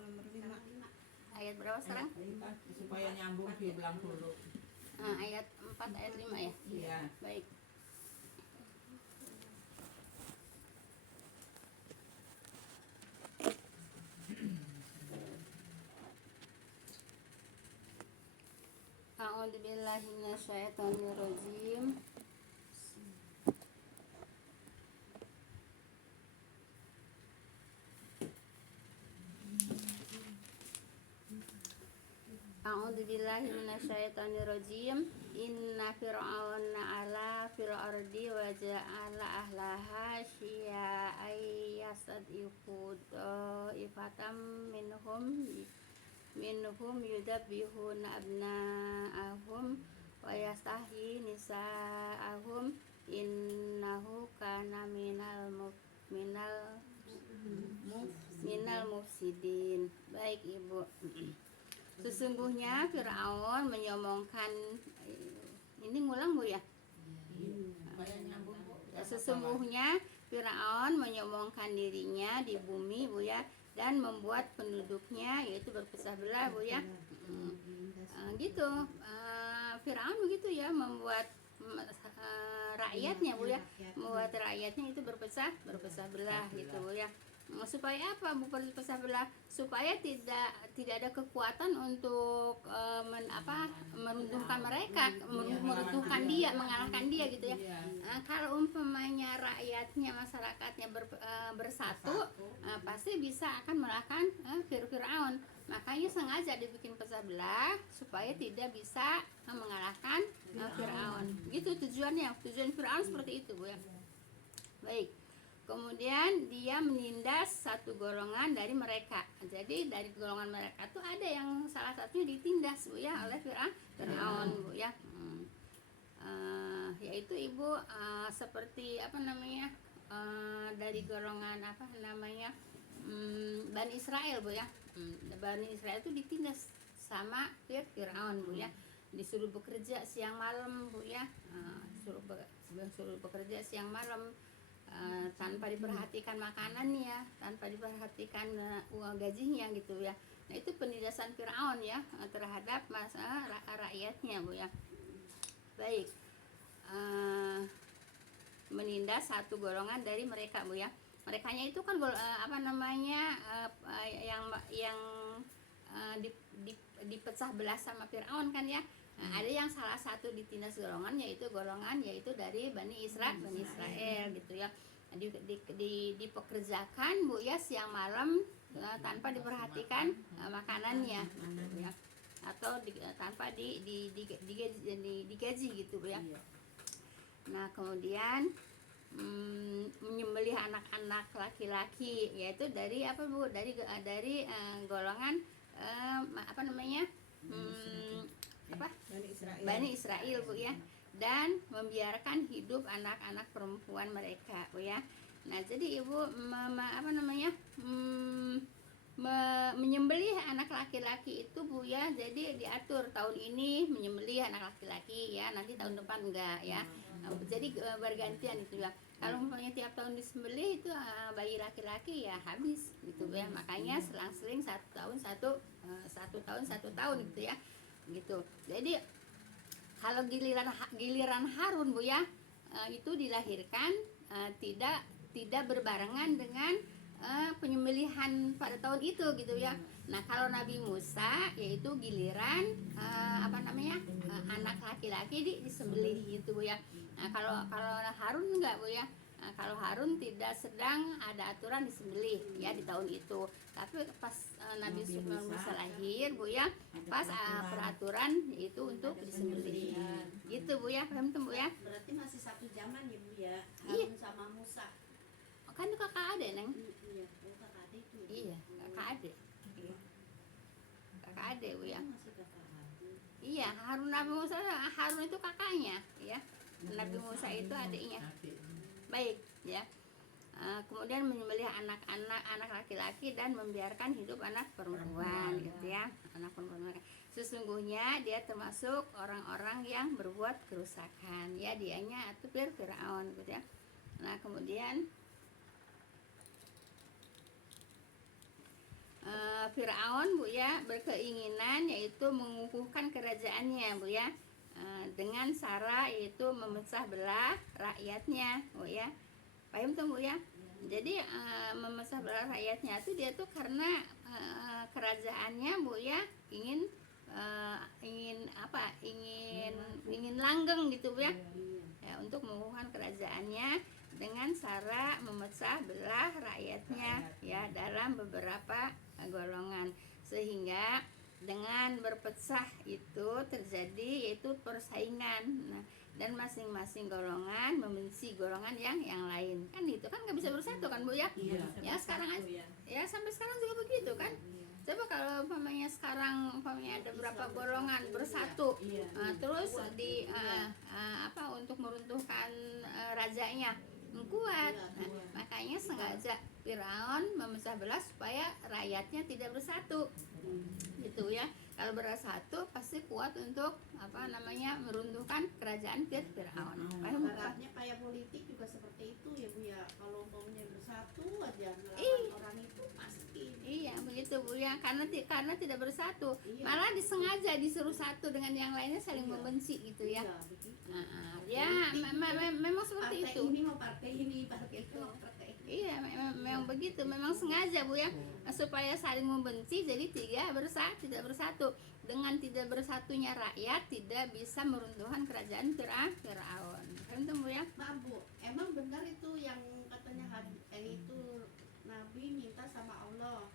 nomor 5. Ayat berapa sekarang? Supaya nyambung dia bilang dulu. Ayat 4 ayat 5 ya? Iya. Baik. A'udzubillahi minasyaitonirrajim. A'udzubillahi minasyaitonirrajim. Inna fir'auna ala fil ardi wa ja'ala ahlaha syia'an yastad'ifu ta'ifatam minhum yudabbihuna abna'ahum wa yastahyi nisa'ahum innahu kana minal mufsidin. Baik Ibu. Sesungguhnya Fir'aun menyombongkan, ini ngulang Bu ya? Sesungguhnya Fir'aun menyombongkan dirinya di bumi Bu ya, dan membuat penduduknya yaitu berpecah belah Bu ya. Gitu. Fir'aun begitu ya, membuat rakyatnya Bu ya, membuat rakyatnya itu berpecah belah gitu Bu ya. Supaya apa Bu berpecah belah? Supaya tidak ada kekuatan untuk meruntuhkan mereka, meruntuhkan dia, mengalahkan dia gitu ya. Kalau umpamanya rakyatnya, masyarakatnya bersatu, pasti bisa akan mengalahkan Fir'aun. Makanya sengaja dibikin pecah belah supaya tidak bisa mengalahkan Fir'aun. Gitu tujuannya. Tujuan Fir'aun seperti itu Bu ya. Baik. Kemudian dia menindas satu golongan dari mereka. Jadi dari golongan mereka tuh ada yang salah satunya ditindas Bu ya oleh Fir'aun Bu ya. Yaitu Ibu seperti dari golongan Bani Israel Bu ya. Bani Israel itu ditindas sama Fir'aun Bu ya. Disuruh bekerja siang malam Bu ya. Suruh bekerja siang malam. Tanpa diperhatikan makanannya, tanpa diperhatikan uang gajinya gitu ya. Nah itu penindasan Fir'aun ya terhadap rakyatnya Bu ya. Baik. Menindas satu golongan dari mereka Bu ya. Merekanya itu kan yang dipecah belah sama Fir'aun kan ya. Nah, ada yang salah satu ditindas golongan yaitu dari Bani Israel gitu ya. Dipekerjakan Bu ya siang malam tanpa diperhatikan makanannya gitu ya. Atau tanpa digaji gitu Bu ya. Nah, kemudian menyembelih anak-anak laki-laki yaitu dari Bu? Dari golongan Bani Israel Bu ya, dan membiarkan hidup anak-anak perempuan mereka Bu ya. Nah jadi Ibu menyembelih anak laki-laki itu Bu ya, jadi diatur tahun ini menyembelih anak laki-laki ya, nanti tahun depan enggak ya. Jadi bergantian itu ya. Kalau umpamanya tiap tahun disembelih itu bayi laki-laki ya habis gitu ya. Makanya selang-seling satu tahun gitu ya. Gitu. Jadi kalau giliran Harun Bu ya, itu dilahirkan tidak berbarengan dengan penyembelihan pada tahun itu gitu ya. Nah kalau Nabi Musa yaitu giliran anak laki-laki disembelih gitu Bu ya. Nah kalau Harun enggak Bu ya. Nah, kalau Harun tidak sedang ada aturan disembelih ya di tahun itu. Tapi pas Nabi Musa lahir Bu ya, pas peraturan itu untuk disembelih. Gitu Bu ya, paham tuh Bu ya? Berarti masih satu zaman ya Bu ya, Harun sama Musa. Kan itu kakak adik Neng. Iya, kakak adik itu. Iya, kakak adik. Kakak adik Bu ya. Masih kakak adik. Iya, Harun itu kakaknya ya. Nabi Musa itu adiknya. Baik ya. Kemudian menyembelih anak laki-laki dan membiarkan hidup anak perempuan gitu ya. Anak perempuan mereka. Sesungguhnya dia termasuk orang-orang yang berbuat kerusakan ya, dianya itu Fir'aun gitu ya. Nah kemudian Firaun Bu ya berkeinginan yaitu mengukuhkan kerajaannya Bu ya, dengan cara yaitu memecah belah rakyatnya Bu ya. Paham tuh Bu ya? Jadi memecah belah rakyatnya itu dia tuh karena kerajaannya Bu ya ingin ingin langgeng gitu Bu ya. Ya, untuk mengukuhkan kerajaannya dengan cara memecah belah rakyatnya ya dalam beberapa golongan, sehingga dengan berpecah itu terjadi yaitu persaingan. Nah, dan masing-masing golongan membenci golongan yang lain, kan itu kan nggak bisa bersatu kan Bu ya. Ya sekarang ya sampai sekarang juga begitu kan. Coba kalau umpamanya sekarang umpamanya ada berapa golongan bersatu, terus untuk meruntuhkan rajanya kuat. Nah, makanya sengaja Firaun memecah belah supaya rakyatnya tidak bersatu. Gitu ya. Kalau bersatu pasti kuat untuk meruntuhkan kerajaan Firaun. Ibaratnya kayak politik juga seperti itu ya Bu ya. Kalau umpamanya bersatu aja melawan orang itu pasti. Iya begitu Bu ya, karena tidak bersatu, Iya. malah disengaja disuruh satu dengan yang lainnya saling membenci gitu ya. Iya, begitu. Memang seperti Partai itu. ini mau partai ini, partai itu mau partai ini. Iya, memang begitu, memang sengaja Bu ya, supaya saling membenci, jadi tidak bersatu. Dengan tidak bersatunya rakyat tidak bisa meruntuhkan kerajaan Firaun. Kan itu Bu ya? Maaf Bu, emang benar itu yang katanya hari itu Nabi minta sama Allah,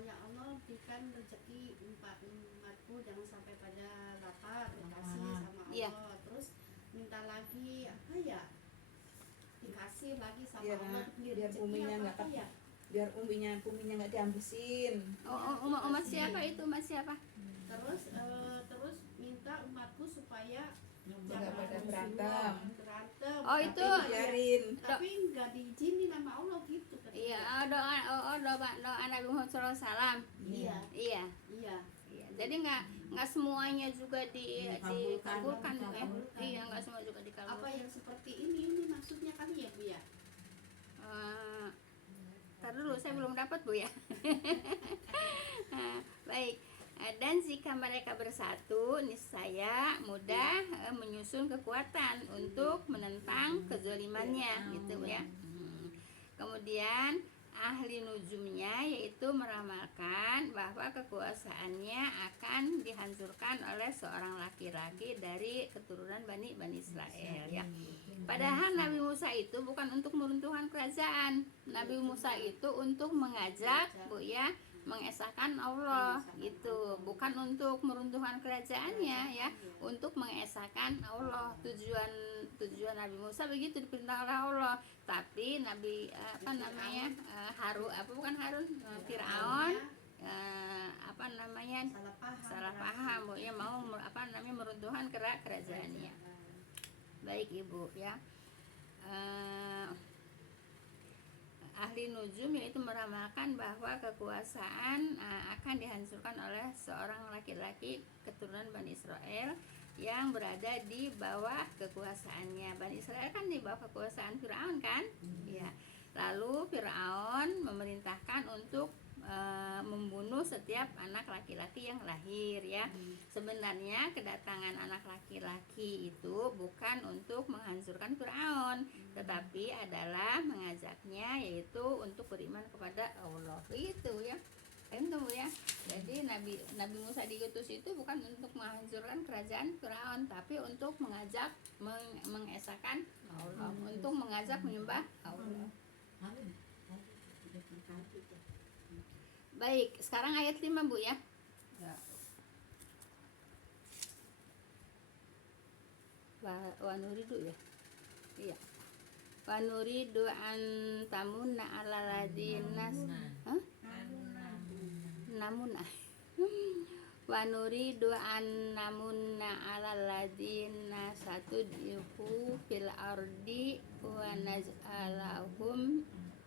ya Allah berikan rezeki umatku jangan sampai pada lapar, dikasih sama Allah. Iya. Terus minta lagi apa ya? Dikasih lagi sama Biar Allah biar rezeki buminya apa nggak ya? biar umbinya nggak dihambusin. Umat siapa itu? Umat siapa? Terus minta umatku supaya Nggak pada berantem. Oh, itu Biarin. tapi nggak diizinin sama Allah gitu kan. Iya, doa Nabi Muhammad SAW. Iya. Iya. Iya. Jadi nggak semuanya juga dikabulkan Bu ya. Iya, nggak semua juga Apa dikabulkan. yang seperti ini maksudnya kali ya Bu ya? Ntar dulu, saya belum dapat Bu ya. Baik. Dan jika mereka bersatu, niscaya mudah menyusun kekuatan untuk menentang kezalimannya, gitu Bu ya. Kemudian ahli nujumnya yaitu meramalkan bahwa kekuasaannya akan dihancurkan oleh seorang laki-laki dari keturunan Bani Israel ya. Padahal Nabi Musa itu bukan untuk meruntuhkan kerajaan. Nabi Musa itu untuk mengajak Bu ya, mengesahkan Allah gitu, bukan untuk meruntuhkan kerajaannya ya, untuk mengesahkan Allah. Tujuan Nabi Musa begitu diperintah oleh Allah. Tapi Nabi Firaun salah paham Bu ya, mau meruntuhkan kerajaannya. Baik Ibu ya. Ahli nujum yaitu meramalkan bahwa kekuasaan akan dihancurkan oleh seorang laki-laki keturunan Bani Israel yang berada di bawah kekuasaannya. Bani Israel kan di bawah kekuasaan Firaun kan? Ya. Lalu Firaun memerintahkan untuk membunuh setiap anak laki-laki yang lahir ya. Sebenarnya kedatangan anak laki-laki itu bukan untuk menghancurkan Firaun, tetapi adalah mengajaknya yaitu untuk beriman kepada Allah. Begitu ya. Itu ya. Jadi Nabi Musa diutus itu bukan untuk menghancurkan kerajaan Firaun, tapi untuk mengajak mengesahkan Allah, untuk mengajak menyembah Allah. Baik, sekarang ayat 5 Bu ya. Wa nuridu ya. Iya. Wa nuridu an tamunna ala ladinas. Wa nuridu an namunna ala ladina satud'ifu fil ardi wa naj'alahum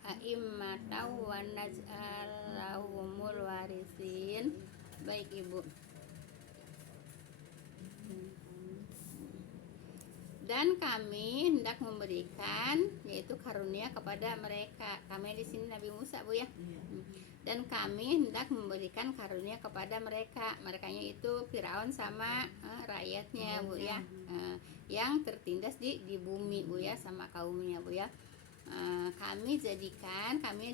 a'immatan wa naj'alahumul warisin. Baik Ibu. Dan kami hendak memberikan yaitu karunia kepada mereka. Kami di sini Nabi Musa Bu ya. dan kami hendak memberikan karunia kepada merekanya itu Firaun sama rakyatnya Bu ya, yang tertindas di bumi Bu ya, sama kaumnya Bu ya. Kami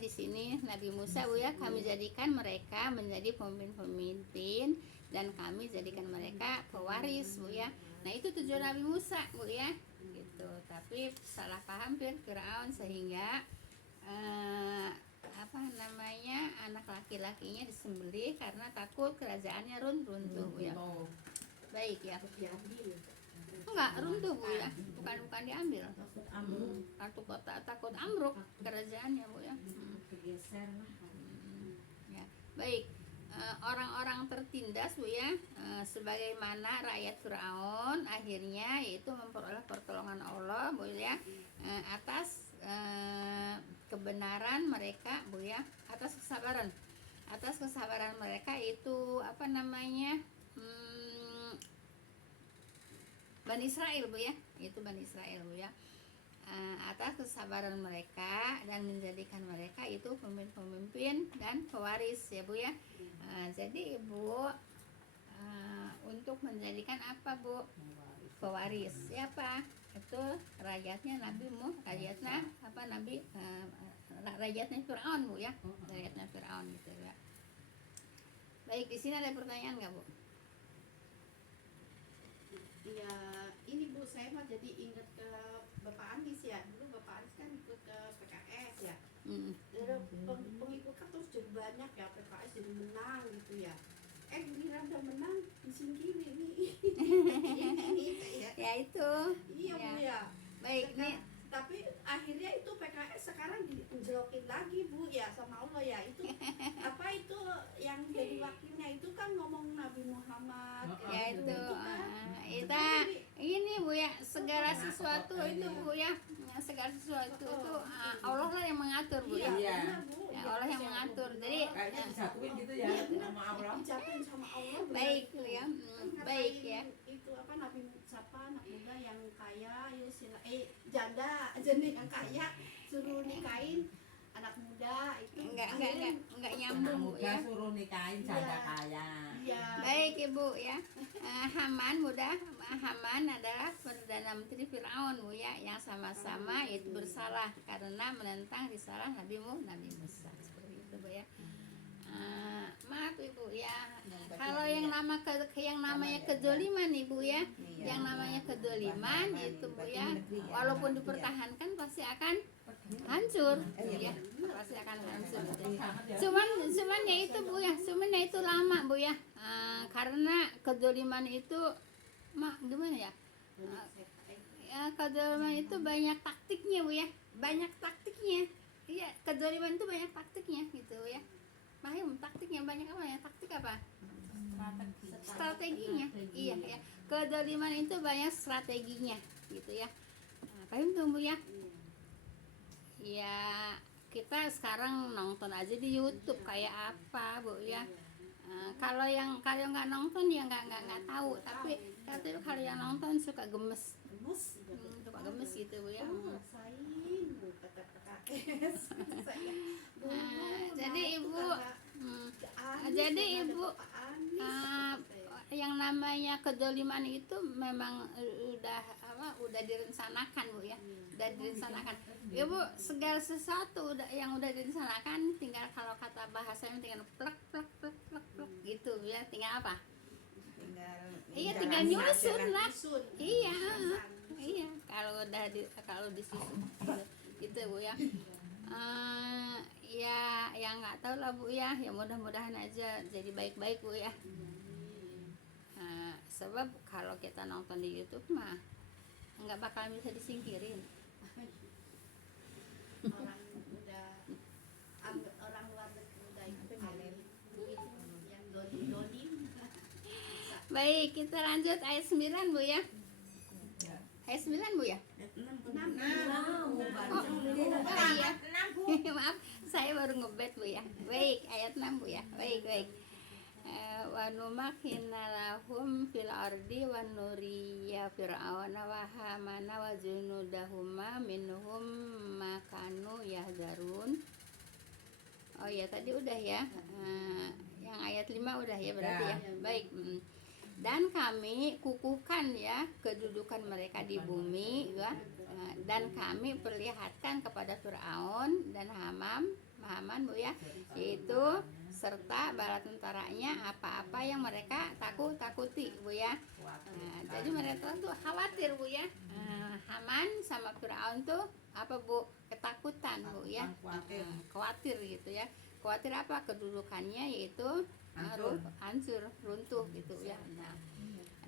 di sini Nabi Musa Bu ya, kami jadikan mereka menjadi pemimpin dan kami jadikan mereka pewaris Bu ya. Nah itu tujuan Nabi Musa Bu ya gitu. Tapi salah paham Firaun sehingga anak laki-lakinya disembelih karena takut kerajaannya runtuh Bu ya. Baik ya. Enggak runtuh Bu ya, bukan diambil. Takut ambruk kerajaannya Bu ya. Ya. Baik. Orang-orang tertindas Bu ya, sebagaimana rakyat Firaun akhirnya yaitu memperoleh pertolongan Allah Bu ya, atas kebenaran mereka Bu ya, atas kesabaran mereka itu Bani Israel Bu ya, itu Bani Israel Bu ya, atas kesabaran mereka dan menjadikan mereka itu pemimpin dan pewaris ya Bu ya. Jadi Ibu untuk menjadikan apa Bu? Pewaris. Siapa? Itu rakyatnya rakyatnya Firaun Bu ya. Rakyatnya Firaun gitu ya. Baik, di sini ada pertanyaan nggak Bu? Ya ini Bu, saya mah jadi ingat ke Bapak Anies ya. Dulu Bapak Anies kan ikut ke PKS ya. Pengikut kan terus jadi banyak ya, PKS jadi menang gitu ya. Giliran udah menang disingkirin nih. Ya itu. Iya Ya. Bu ya. Baik nih. Tapi akhirnya itu PKS sekarang dijelokin lagi Bu ya sama Allah ya. Itu apa itu yang jadi wakilnya itu kan ngomong Nabi Muhammad Ya itu. itu Ini Bu ya, segala sesuatu itu Bu ya, segala sesuatu itu Allah lah yang mengatur Bu ya. Iya, benar, Bu. Ya, Allah yang mengatur. Jadi kayaknya disatuin gitu ya Iya, benar. sama Allah. Dijatuhin sama Allah. benar. baik Bu ya. Baik ya. Itu apa Nabi siapa anak muda yang kaya ya janda yang kaya suruh nikahin anak muda itu Enggak Anak nyambung Bu muda ya. suruh nikahin janda kaya. Iya. Baik Ibu ya. Haman adalah Perdana Menteri Firaun Bu ya, yang sama-sama itu bersalah karena menentang risalah Nabi Musa. Seperti itu Bu ya. Maaf Ibu ya. Kalau yang namanya kedoliman Ibu ya, yang namanya kedoliman itu Bu ya, walaupun dipertahankan pasti akan hancur ya, pasti akan hancur gitu. Cuman ya itu Bu ya, itu lama Bu ya. Karena kedoliman itu gimana ya? Kedoliman itu banyak taktiknya Bu ya, banyak taktiknya. Iya, kedoliman itu banyak taktiknya gitu ya. Mahim, taktiknya banyak apa ya? Taktik apa? Strateginya. Iya ya. Kedoliman itu banyak strateginya gitu ya. Paham tuh Bu ya? Ya, kita sekarang nonton aja di YouTube kayak apa Bu ya. Kalau nggak nonton ya nggak tahu, tapi kalau yang nonton suka gemes suka gemes gitu Bu ya. Jadi Ibu yang namanya kedoliman itu memang udah direncanakan Bu ya, udah direncanakan Ibu. Segala sesuatu yang udah direncanakan, tinggal kalau kata bahasanya tinggal plek gitu ya, tinggal apa? Tinggal nyusun lah. Iya kalau disusun gitu Bu ya. Ya yang nggak tahu lah Bu ya, mudah-mudahan aja jadi baik-baik Bu ya. Sebab kalau kita nonton di YouTube mah nggak bakal bisa disingkirin. Orang luar negeri udah yang dolim. Baik, kita lanjut ayat 9 Bu ya. Ayat 9 Bu ya. Iya. Maaf, saya baru ngebet Bu ya. Baik, ayat 6 Bu ya. Baik. Wa numakkina lahum fil ardi wa nuriya fir'auna wa hamana wa junudahuma minhum ma kanu yahzarun. Oh ya tadi udah ya. Yang ayat 5 udah ya berarti ya. Ya. Baik. Dan kami kukuhkan ya kedudukan mereka di bumi ya. Dan kami perlihatkan kepada Firaun dan Haman Bu ya, yaitu serta bala tentaranya apa-apa yang mereka takuti Bu ya. Jadi mereka tuh khawatir Bu ya. Haman sama Firaun tuh apa Bu? Ketakutan Bu ya. Khawatir gitu ya. Khawatir apa? Kedudukannya yaitu hancur, runtuh gitu ya. Nah,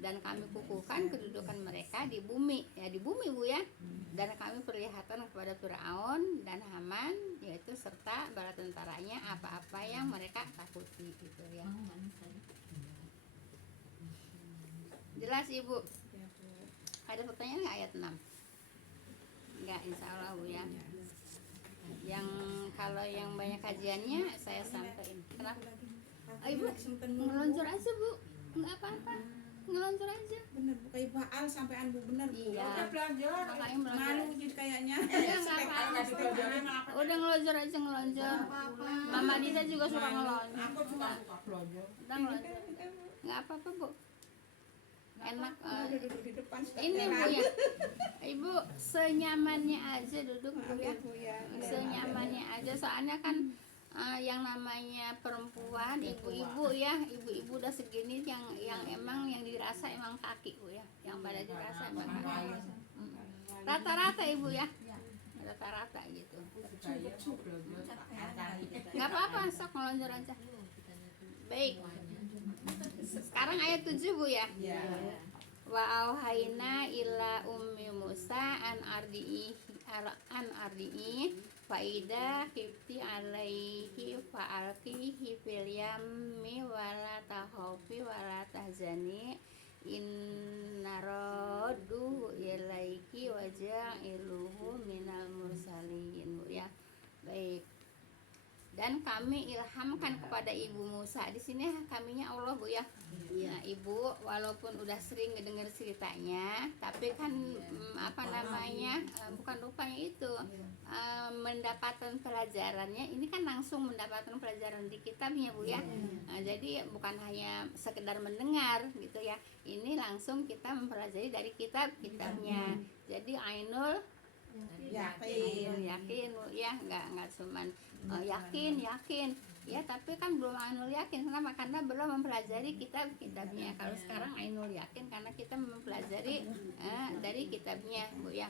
dan kami kukuhkan kedudukan mereka di bumi ya, di bumi Bu ya. Dan kami perlihatkan kepada Firaun dan Haman yaitu serta bala tentaranya apa-apa yang mereka takuti gitu ya. Jelas Ibu? Ya, Bu. Ada pertanyaan nggak ayat 6? Enggak, insya Allah Bu ya. Yang kalau yang banyak kajiannya saya sampaikan. Kenapa? Ibu ngeluncur aja Bu, nggak apa-apa, ngeluncur aja. Bener Bu, kayak baal sampean Bu, bener Bu. Iya. Udah belanja. Makanya Malu meluncur. jadi kayaknya. Iya nggak apa-apa. Udah ngeluncur aja ngeluncur. Mama Dita juga suka ngeluncur. Aku suka belanja. Udah ngeluncur. Nggak apa-apa Bu. Enak. Udah duduk di depan. Ini Bu ya. Ibu senyamannya aja duduk Bu ya. Bu ya. Senyamannya aja soalnya kan yang namanya perempuan ibu-ibu ya, ibu-ibu udah segini yang emang yang dirasa emang kaki Bu ya, yang pada dirasa emang kaki. Rata-rata Ibu ya, rata-rata gitu. Nggak apa-apa, sok ngelonjor aja. Baik, sekarang ayat 7 Bu ya. Wa auhayna ila ummi Musa an ardi'i faida khifti alaihi fa'alqihi fil yammi wala takhafi wala tahzani inna raddu ilaiki wa ja'iluhu minal mursalin Bu ya. Baik. Dan kami ilhamkan kepada Ibu Musa. Di sini kaminya Allah Bu ya. Nah, Ibu walaupun udah sering ngedengar ceritanya, tapi kan bukan rupanya itu mendapatkan pelajarannya. Ini kan langsung mendapatkan pelajaran di kitabnya Bu ya. Nah, jadi bukan hanya sekedar mendengar gitu ya. Ini langsung kita mempelajari dari kitabnya. Jadi ainul yakin Bu ya, nggak cuman yakin ya, tapi kan belum ainul yakin. Kenapa? Karena belum mempelajari kitabnya. Kalau sekarang ainul yakin karena kita mempelajari dari kitabnya Bu ya.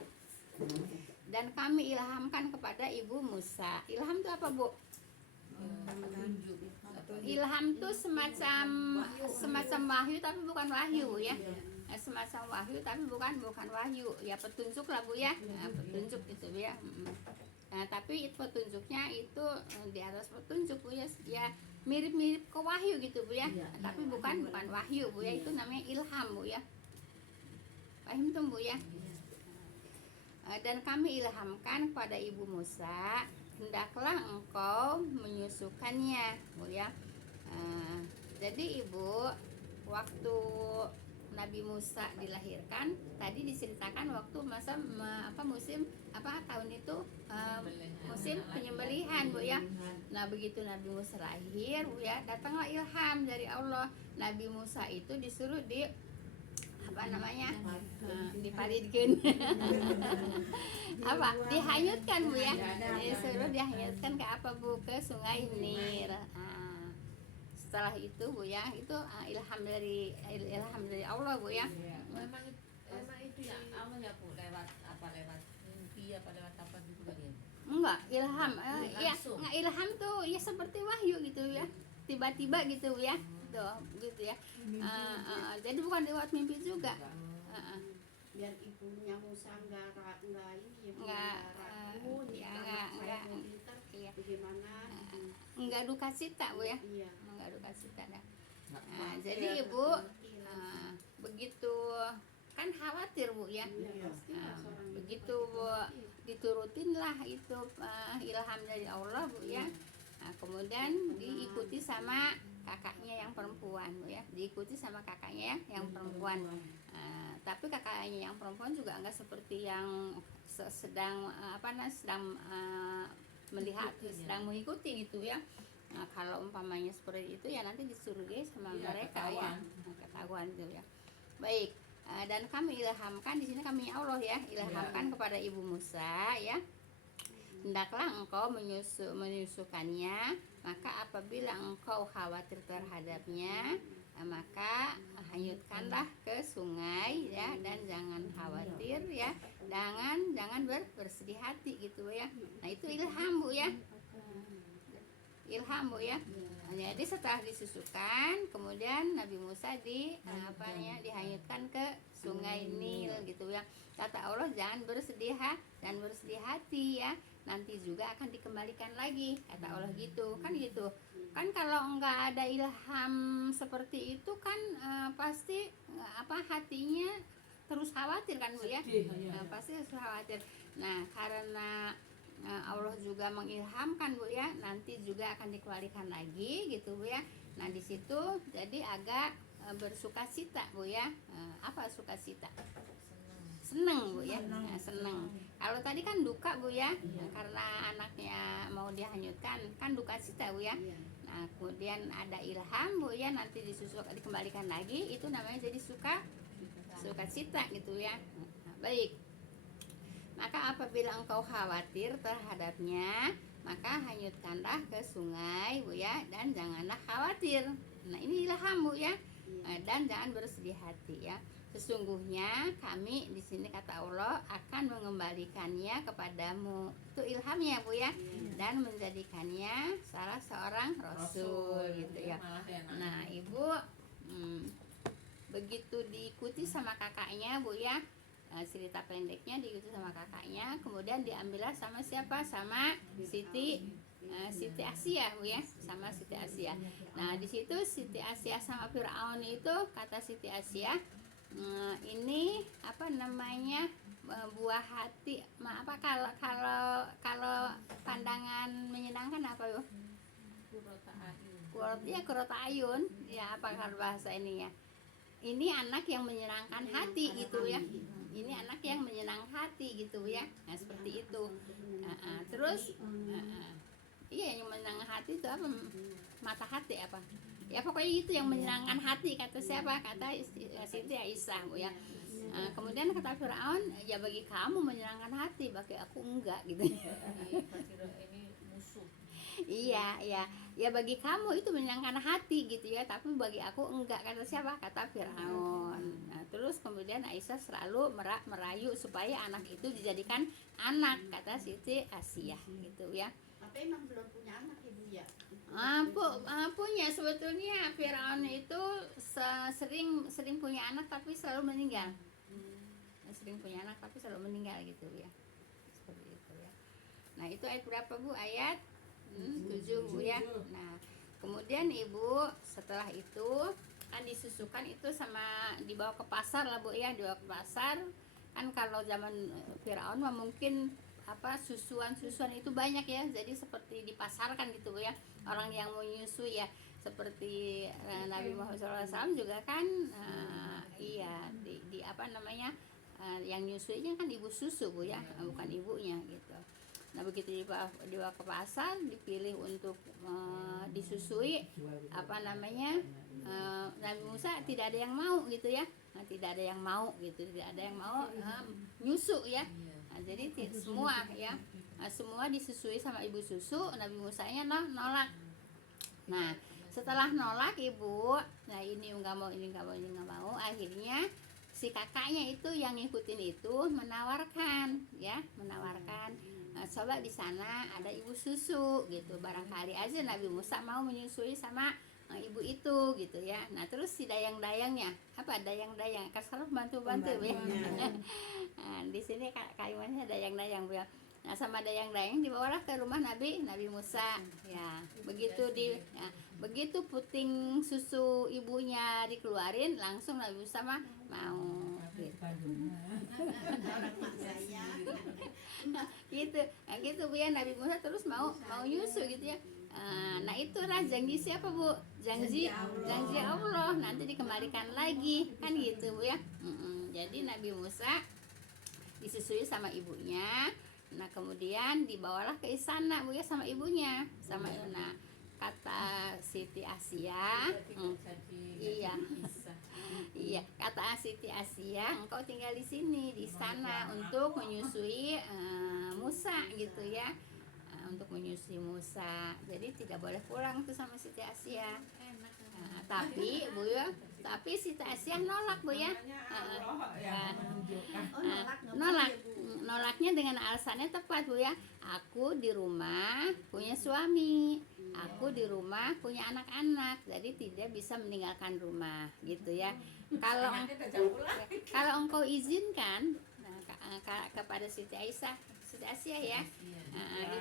Dan kami ilhamkan kepada Ibu Musa. Ilham itu apa Bu? Ilham itu semacam wahyu tapi bukan wahyu Bu ya. Semacam wahyu tapi bukan wahyu ya, petunjuk lah Bu ya. Petunjuk itu Bu ya. Nah, tapi petunjuknya itu di atas petunjuk Bu ya, ya mirip-mirip ke wahyu gitu Bu ya. Tapi bukan wahyu Bu ya, itu namanya ilham Bu ya. Paham tuh Bu ya? Dan kami ilhamkan kepada Ibu Musa, hendaklah engkau menyusukannya Bu ya. Jadi Ibu, waktu Nabi Musa dilahirkan tadi diceritakan waktu musim tahun itu musim penyembelihan Bu ya. Nah begitu Nabi Musa lahir Bu ya, datanglah ilham dari Allah. Nabi Musa itu disuruh diparidkeun dihanyutkan Bu ya, disuruh dihanyutkan ke apa Bu, ke sungai Nil. Setelah itu Bu ya, itu ilham dari Allah Bu ya. Memang itu ya awalnya Bu, lewat mimpi apa lewat apa gitu kan ya? Enggak, ilham Langsung. ilham tuh ya seperti wahyu gitu ya. Tiba-tiba gitu ya. Tuh, gitu ya. Jadi bukan lewat mimpi juga. Biar ibunya Musa nggak ragu Nggak, iya. bagaimana Enggak duka cita Bu ya. iya Enggak duka cita dah. Nah, jadi Ibu begitu kan khawatir Bu ya. Begitu diturutinlah itu ilham dari Allah Bu ya. Nah, kemudian diikuti sama kakaknya yang perempuan Bu ya. Diikuti sama kakaknya yang perempuan. Tapi kakaknya yang perempuan juga enggak seperti yang sedang melihat sedang mengikuti gitu ya. Nah, kalau umpamanya seperti itu ya nanti disuruhi sama Iya, mereka ya. ketahuan. Nah, ketahuan gitu ya. Baik, dan kami ilhamkan di sini kami Allah ya, ilhamkan kepada Ibu Musa ya. Hendaklah engkau menyusukannya, maka apabila engkau khawatir terhadapnya, maka hanyutkanlah ke sungai ya, dan jangan khawatir ya, jangan bersedih hati gitu ya. Nah itu ilham Bu ya, ilham Bu ya. Jadi setelah disusukan, kemudian Nabi Musa dihanyutkan ke sungai Nil gitu ya. Kata Allah, jangan bersedih hati ya, nanti juga akan dikembalikan lagi, kata Allah gitu kan. Gitu kan, kalau enggak ada ilham seperti itu kan pasti hatinya terus khawatir kan Bu ya. Pasti terus khawatir. Nah karena Allah juga mengilhamkan Bu ya, nanti juga akan dikembalikan lagi gitu Bu ya. Nah di situ jadi agak bersukacita Bu ya. Apa sukacita? Seneng Bu ya. Nah, seneng. Kalau tadi kan duka Bu ya, karena anaknya mau dihanyutkan kan duka cita Bu ya. Nah kemudian ada ilham Bu ya, nanti dikembalikan lagi, itu namanya jadi sukacita gitu ya. Nah, baik. Maka apabila engkau khawatir terhadapnya, maka hanyutkanlah ke sungai Bu ya, dan janganlah khawatir. Nah ini ilham Bu ya. Dan jangan bersedih hati ya. Sesungguhnya kami di sini kata Allah akan mengembalikannya kepadamu. Itu ilhamnya Bu ya. Dan menjadikannya salah seorang rasul gitu ya. Nah Ibu begitu diikuti sama kakaknya Bu ya, cerita pendeknya diikuti sama kakaknya, kemudian diambillah sama siapa? Sama Siti Asia Bu ya, sama Siti Asia. Nah di situ Siti Asia sama Firaun itu, kata Siti Asia, ini apa namanya, buah hati, kalau pandangan menyenangkan apa Bu? Kurota ayun ya, apa kalau bahasa ini ya, ini anak yang menyenangkan hati gitu ya, ini anak yang menyenangkan hati gitu ya. Nah seperti itu. Terus iya, yang menyenangkan hati itu apa, mata hati apa ya, pokoknya itu yang menyenangkan hati, kata siapa? Kata Siti Aisyah Bu ya. Kemudian kata Firaun, ya bagi kamu menyenangkan hati, bagi aku enggak gitu. Ini musuh. Iya, ya bagi kamu itu menyenangkan hati gitu ya, tapi bagi aku enggak, kata siapa? Kata Firaun. Nah, terus kemudian Aisyah selalu merayu supaya anak itu dijadikan anak, kata Siti Asia gitu ya. Tapi emang belum punya anak Ibu ya? Punya sebetulnya. Firaun itu sering punya anak tapi selalu meninggal. Sering punya anak tapi selalu meninggal gitu ya. Seperti itu ya. Nah itu ayat berapa Bu? Ayat 7 Bu ya. Nah kemudian Ibu setelah itu kan disusukan itu sama dibawa ke pasar lah Bu ya, dibawa ke pasar. Kan kalau zaman Firaun mah mungkin susuan itu banyak ya, jadi seperti dipasarkan gitu Bu ya, orang yang mau nyusu ya, seperti Nabi Muhammad SAW juga kan iya di apa namanya, yang nyusuinya kan ibu susu Bu ya, bukan ibunya gitu. Nah begitu dibawa ke pasar, dipilih untuk disusui, apa namanya, Nabi Musa tidak ada yang mau gitu ya. Nah, tidak ada yang mau gitu, tidak ada yang mau nyusu ya. Nah, jadi semua ya, semua disusui sama ibu susu, Nabi Musanya nolak. Nah setelah nolak Ibu, nah ini nggak mau, ini nggak mau, ini nggak mau, akhirnya si kakaknya itu yang ngikutin itu menawarkan ya, coba di sana ada ibu susu gitu, barangkali aja Nabi Musa mau menyusui sama ibu itu gitu ya. Nah terus si dayang-dayangnya, dayang-dayang kasar bantu-bantu ya. Nah, di sini kalimatnya dayang-dayang Bu ya. Nah sama dayang-dayang dibawalah ke rumah Nabi Musa ya. Begitu puting susu ibunya dikeluarin, langsung Nabi Musa mah mau gitu. Nah, gitu Bu ya, Nabi Musa terus mau nyusu gitu ya. Nah itulah janji siapa Bu? Janji Allah, nanti dikembalikan lagi kan gitu Bu ya. Jadi Nabi Musa disusui sama ibunya. Nah kemudian dibawalah ke istana Bu ya sama ibunya, sama nah kata Siti Asia, iya. Iya, kata Siti Asia, engkau tinggal di sini di istana untuk menyusui Musa gitu ya. Untuk menyusui Musa. Jadi tidak boleh pulang tuh sama Siti Asia. Tapi Bu ya, tapi Siti Asia nolak Bu ya. Nolak. Nolaknya dengan alasannya tepat Bu ya. Aku di rumah punya suami. Aku di rumah punya anak-anak, jadi tidak bisa meninggalkan rumah gitu ya. Kalau engkau izinkan kepada Siti Asia ya,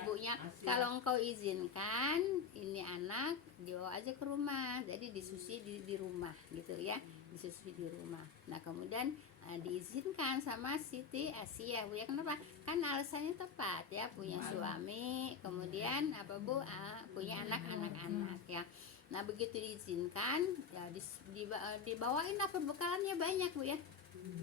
ibunya, kalau engkau izinkan ini anak dibawa aja ke rumah, jadi disusui di rumah gitu ya, disusui di rumah. Nah kemudian diizinkan sama Siti Asia Bu ya. Kenapa? Kan alasannya tepat ya, punya suami, kemudian apa Bu, punya anak-anak ya. Nah begitu diizinkan ya dibawain lah perbekalannya banyak Bu ya,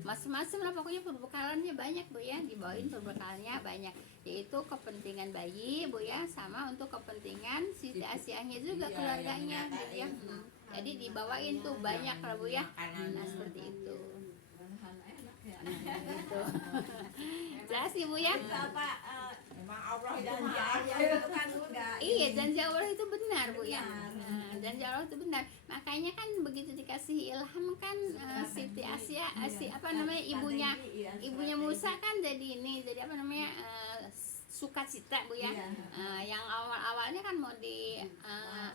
macam-macam lah pokoknya perbekalannya banyak Bu ya, dibawain perbekalannya banyak, yaitu kepentingan bayi Bu ya, sama untuk kepentingan Siti Asianya juga keluarganya gitu ya. Jadi dibawain tuh banyak lah Bu ya. Nah seperti itu. Gitu. Jelas sih Bu ya. Memang Allah janji aja itu kan udah. Iya, janji Allah itu benar Bu ya. Janji Allah itu benar. Makanya kan begitu dikasih ilham kan Siti Asia, apa namanya ibunya Musa kan jadi ini, jadi apa namanya sukacita Bu ya. Yang awalnya kan mau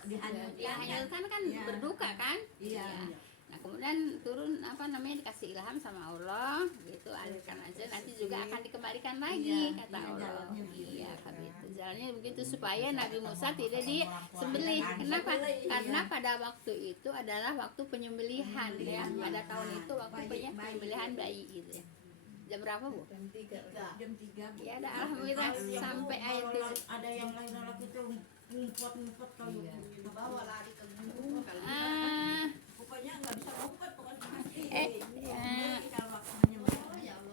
dihanyutkan kan berduka kan. Iya. Nah kemudian turun apa namanya dikasih ilham sama Allah gitu, alirkan aja nanti juga akan dikembalikan lagi kata Allah. Iya kata itu jalannya begitu supaya Nabi Musa tidak disembelih. Kenapa? Karena pada waktu itu adalah waktu penyembelihan ya, pada tahun itu waktu penyembelihan bayi gitu ya. Jam berapa Bu? Jam 3. Ya ada alhamdulillah sampai ayat 7. Ada yang lain lagi tuh ngumpet kalau Bawa lari ke gunung kali. pokoknya nggak bisa ngumpet pokoknya pasti. Kalau waktunya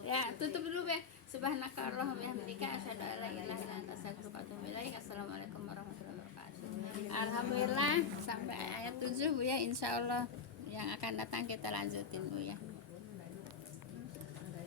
Ya tutup dulu ya. Subhanakallahumma wa bihamdika asyhadu an la ilaha illa anta astaghfiruka wa atubu ilaik. Assalamualaikum warahmatullahi wabarakatuh. Alhamdulillah sampai ayat 7 Bu ya, insyaallah yang akan datang kita lanjutin Bu ya.